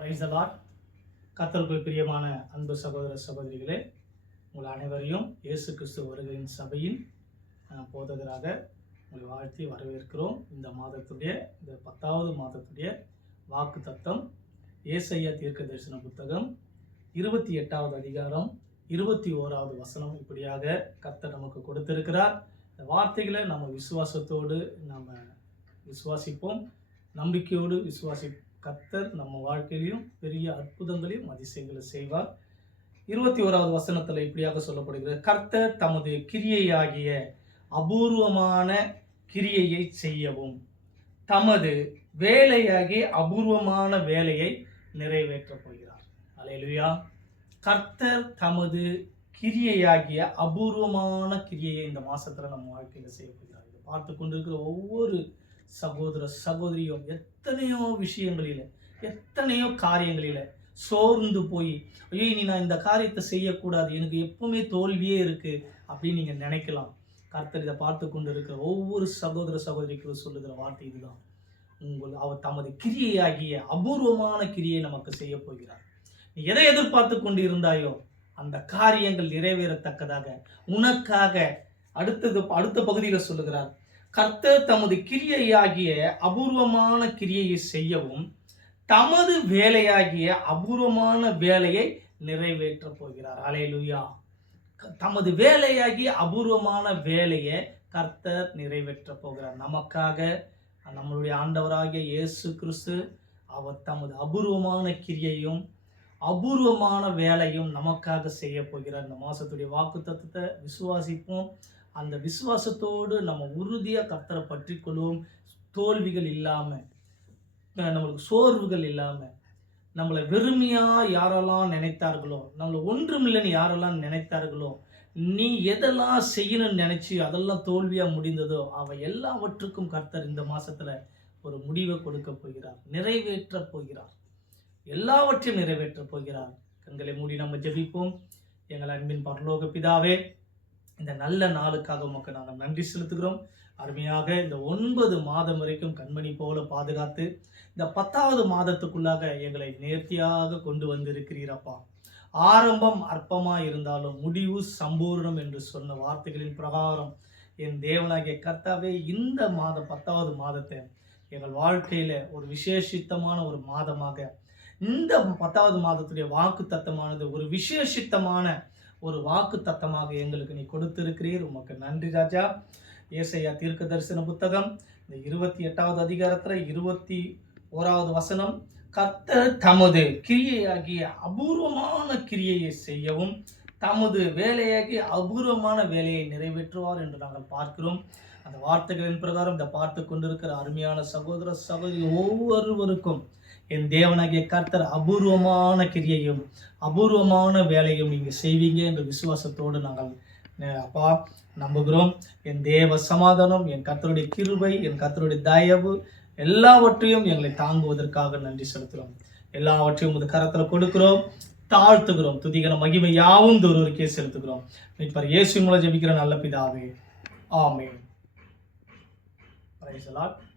பிரைசலாட் கத்தருக்குள் பிரியமான அன்பு சகோதர சகோதரிகளே உங்கள் அனைவரையும் இயேசு கிறிஸ்து வருகையின் சபையின் போதகராக உங்களை வாழ்த்தி வரவேற்கிறோம். இந்த மாதத்துடைய இந்த பத்தாவது மாதத்துடைய வாக்கு தத்தம் ஏசையா தீர்க்க தரிசன புத்தகம் இருபத்தி எட்டாவது அதிகாரம் இருபத்தி ஓராவது வசனம் இப்படியாக கத்த நமக்கு கொடுத்திருக்கிறார். இந்த வார்த்தைகளை நம்ம விசுவாசத்தோடு நம்ம விசுவாசிப்போம் நம்பிக்கையோடு விசுவாசி கர்த்தர் நம்ம வாழ்க்கையிலையும் பெரிய அற்புதங்களையும் அதிசயங்களை செய்வார். இருபத்தி ஓராவது வசனத்தில் இப்படியாக சொல்லப்படுகிறது. கர்த்தர் தமது கிரியையாகிய அபூர்வமான கிரியையை செய்யவும் தமது வேலையாகிய அபூர்வமான வேலையை நிறைவேற்றப் போகிறார். அலையலுயா. கர்த்தர் தமது கிரியையாகிய அபூர்வமான கிரியையை இந்த மாதத்தில் நம்ம வாழ்க்கையில் செய்ய போகிறார். இதை பார்த்து கொண்டிருக்கிற ஒவ்வொரு சகோதர சகோதரியும் எத்தனையோ விஷயங்களில் எத்தனையோ காரியங்களில் சோர்ந்து போய் ஐயோ இனி நான் இந்த காரியத்தை செய்யக்கூடாது எனக்கு எப்பவுமே தோல்வியே இருக்குது அப்படின்னு நீங்கள் நினைக்கலாம். கர்த்தர் இதை பார்த்து கொண்டு இருக்கிற ஒவ்வொரு சகோதர சகோதரிக்கும் சொல்லுகிற வார்த்தை இதுதான். உங்கள் அவர் தமது கிரியையாகிய அபூர்வமான கிரியை நமக்கு செய்ய போகிறார். நீ எதை எதிர்பார்த்து கொண்டு இருந்தாயோ அந்த காரியங்கள் நிறைவேறத்தக்கதாக உனக்காக அடுத்தது அடுத்த பகுதியில் சொல்லுகிறார். கர்த்தர் தமது கிரியையாகிய அபூர்வமான கிரியையை செய்யவும் தமது வேலையாகிய அபூர்வமான வேலையை நிறைவேற்றப் போகிறார். அலையலுயா தமது வேலையாகிய அபூர்வமான வேலையை கர்த்தர் நிறைவேற்றப் போகிறார். நமக்காக நம்மளுடைய ஆண்டவராகிய இயேசு கிறிஸ்து அவர் தமது அபூர்வமான கிரியையும் அபூர்வமான வேலையும் நமக்காக செய்ய போகிறார். இந்த மாதத்துடைய வாக்கு தத்துவத்தை விசுவாசிப்போம். அந்த விசுவாசத்தோடு நம்ம உறுதியாக கர்த்தரை பற்றி கொள்வோம் தோல்விகள் இல்லாமல் நம்மளுக்கு சோர்வுகள் இல்லாமல் நம்மளை வெறுமையாக யாரெல்லாம் நினைத்தார்களோ நம்மளை ஒன்றும் இல்லைன்னு யாரெல்லாம் நினைத்தார்களோ நீ எதெல்லாம் செய்யணும்னு நினச்சி அதெல்லாம் தோல்வியாக முடிந்ததோ அவை எல்லாவற்றுக்கும் கர்த்தர் இந்த மாதத்தில் ஒரு முடிவை கொடுக்க போகிறார். நிறைவேற்றப் போகிறார். எல்லாவற்றையும் நிறைவேற்றப் போகிறார். கண்களை மூடி நம்ம ஜெபிப்போம். எங்கள் அன்பின் பரலோக பிதாவே இந்த நல்ல நாளுக்காக உமக்கு நாங்கள் நன்றி செலுத்துகிறோம். அருமையாக இந்த ஒன்பது மாதம் வரைக்கும் கண்மணி போல பாதுகாத்து இந்த பத்தாவது மாதத்துக்குள்ளாக எங்களை நேர்த்தியாக கொண்டு வந்திருக்கிறீரப்பா. ஆரம்பம் அற்பமாக இருந்தாலும் முடிவு சம்பூர்ணம் என்று சொன்ன வார்த்தைகளின் பிரகாரம் என் தேவனாகிய கர்த்தாவே இந்த மாதம் பத்தாவது மாதத்தை எங்கள் வாழ்க்கையில் ஒரு விசேஷித்தமான ஒரு மாதமாக இந்த பத்தாவது மாதத்துடைய வாக்கு தத்தமானது ஒரு விசேஷித்தமான ஒரு வாக்கு தத்தமாக எங்களுக்கு நீ கொடுத்திருக்கிறீர். உமக்கு நன்றி ராஜா. ஏசையா தீர்க்க தரிசன புத்தகம் இந்த இருபத்தி எட்டாவது அதிகாரத்தில் இருபத்தி ஓராவது வசனம் கர்த்தர் தமது கிரியையாகிய அபூர்வமான கிரியையை செய்யவும் தமது வேலையாகி அபூர்வமான வேலையை நிறைவேற்றுவார் என்று நாங்கள் பார்க்கிறோம். அந்த வார்த்தைகளின் பிரகாரம் இதை பார்த்து கொண்டிருக்கிற அருமையான சகோதர சகோதரி ஒவ்வொருவருக்கும் என் தேவனாகிய கர்த்தர் அபூர்வமான கிரியையும் அபூர்வமான வேலையும் நீங்கள் செய்வீங்க என்ற விசுவாசத்தோடு நாங்கள் அப்பா நம்புகிறோம். என் தேவ சமாதானம் என் கர்த்தருடைய கிருபை என் கர்த்தருடைய தயவு எல்லாவற்றையும் எங்களை தாங்குவதற்காக நன்றி செலுத்துகிறோம். எல்லாவற்றையும் உமது கரத்தில் கொடுக்கிறோம். தாழ்த்துகிறோம். துதிகன மகிமை யாவும் ஒருவருக்கே செலுத்துகிறோம். மீட்பர் இயேசு மூலம் ஜபிக்கிற நல்ல பிதாவே. ஆமே Praise.